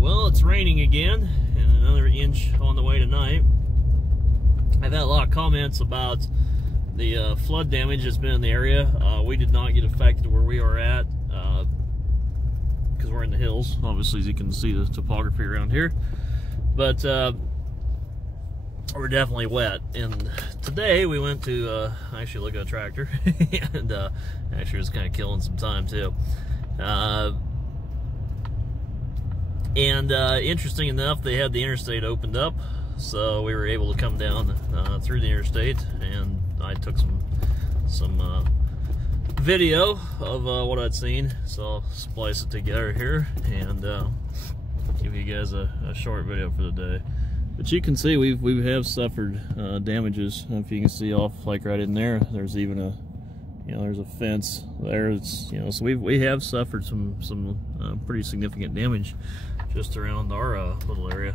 Well, it's raining again, and another inch on the way tonight. I've had a lot of comments about the flood damage that's been in the area. We did not get affected where we are at because we're in the hills, obviously, as you can see the topography around here. But we're definitely wet. And today we went to actually look at a tractor, and actually it was kind of killing some time too. Interesting enough, they had the interstate opened up, so we were able to come down through the interstate, and I took some video of what I'd seen, so I'll splice it together here and give you guys a short video for the day. But you can see we have suffered damages. If you can see off like right in there, there's even a there's a fence there. It's so we have suffered some pretty significant damage just around our little area,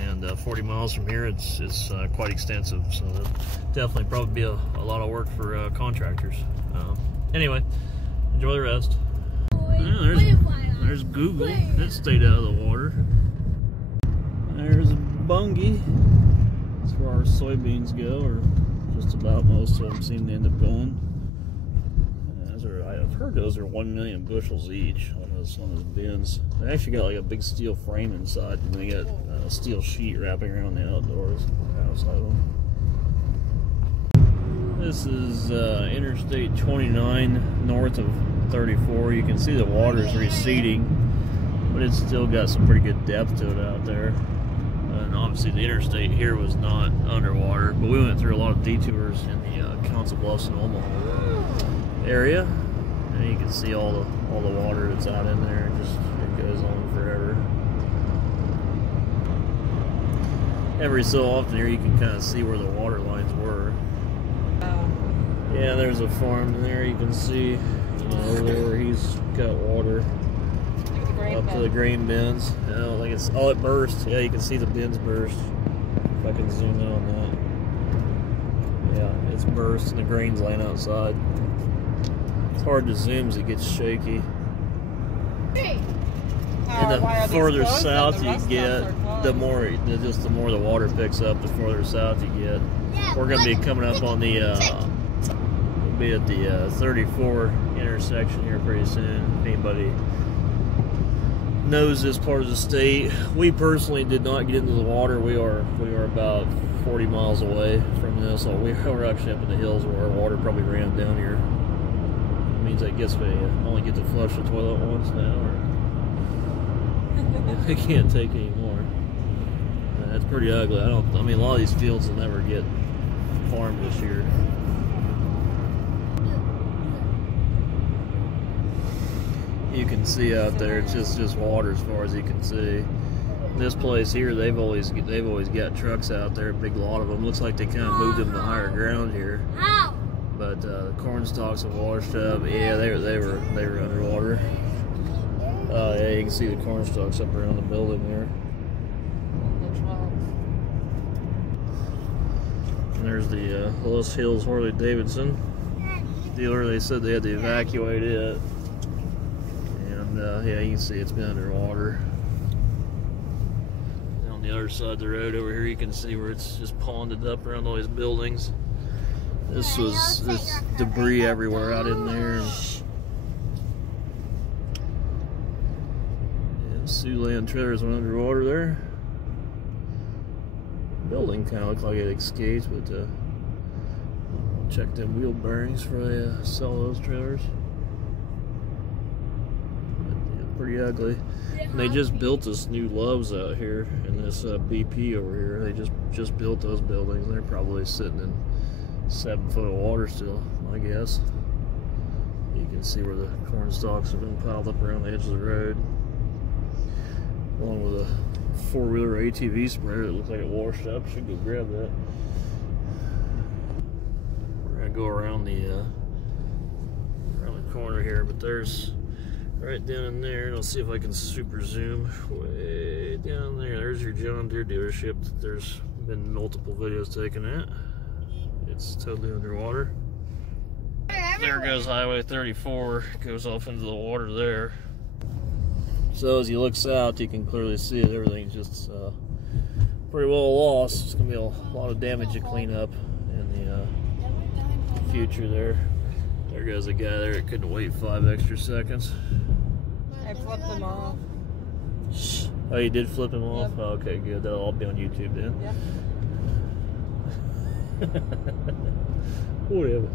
and 40 miles from here it's quite extensive, so that'll definitely probably be a lot of work for contractors. Anyway, enjoy the rest. There's Google. It stayed out of the water. There's Bungie. That's where our soybeans go, or just about most of them seem to end up going. I've heard those are 1 million bushels each on those bins. They actually got like a big steel frame inside, and they got a steel sheet wrapping around the outdoors outside of them. This is Interstate 29 north of 34. You can see the water's receding, but it's still got some pretty good depth to it out there. And obviously the interstate here was not underwater, but we went through a lot of detours in the Council Bluffs and Omaha area. And you can see all the water that's out in there. It goes on forever. Every so often here you can kind of see where the water lines were. Yeah, there's a farm in there. You can see over there where he's got water up to the grain bins. Like it burst. Yeah, you can see the bins burst. If I can zoom in on that. Yeah, it's burst and the grain's laying outside. It's hard to zoom as it gets shaky. And the further south you get, the more the water picks up, the further south you get. We're going to be coming up on the we'll be at the 34 intersection here pretty soon. If anybody knows this part of the state, we personally did not get into the water. We are about 40 miles away from this. So we're actually up in the hills where our water probably ran down here. Means I guess we only get to flush the toilet once now, or I can't take any more. That's pretty ugly. I mean, a lot of these fields will never get farmed this year. You can see out there, it's just water as far as you can see. This place here, they've always got trucks out there, a big lot of them. Looks like they kind of moved them to higher ground here. But the corn stalks and water stuff, yeah, they were underwater. Yeah, you can see the corn stalks up around the building there. And there's the Los Hills Harley Davidson dealer. They said they had to evacuate it, and yeah, you can see it's been underwater. And on the other side of the road over here, you can see where it's just ponded up around all these buildings. This debris everywhere out in there. Yeah, Siouxland trailers went underwater there. Building kind of looked like it escaped, but I'll check them wheel bearings before they sell those trailers. But, yeah, pretty ugly. And they just built this new Love's out here, and this BP over here. They just built those buildings. They're probably sitting in 7 foot of water still, I guess. You can see where the corn stalks have been piled up around the edge of the road, along with a 4-wheeler ATV sprayer that looks like it washed up. Should go grab that. We're gonna go around the corner here, but there's right down in there, and I'll see if I can super zoom way down there. There's your John Deere dealership. There's been multiple videos taken at. It's totally underwater. There goes Highway 34, goes off into the water there. So as you look south, you can clearly see that everything's just pretty well lost. It's gonna be a lot of damage to clean up in the future there. There goes a guy there that couldn't wait 5 extra seconds. I flipped him off. Oh, you did flip him off? Yep. Oh, okay, good. That'll all be on YouTube then. Yep. Whatever.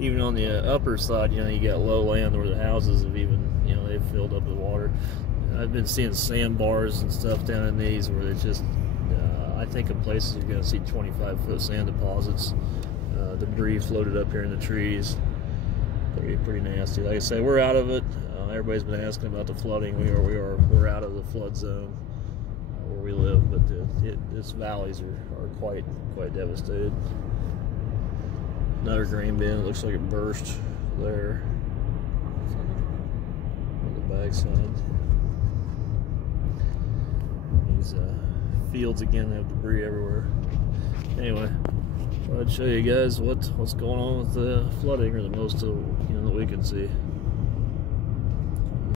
Even on the upper side, you know, you got low land where the houses have even, you know, they've filled up with water. I've been seeing sandbars and stuff down in these where it's just, I think in places you're going to see 25-foot sand deposits. Debris floated up here in the trees. Pretty nasty. Like I say, we're out of it. Everybody's been asking about the flooding. We're out of the flood zone where we live, but its valleys are quite devastated. Another grain bin. It looks like it burst there on the backside. These fields again have debris everywhere. Anyway, I'd show you guys what's going on with the flooding, or the most of, you know, that we can see.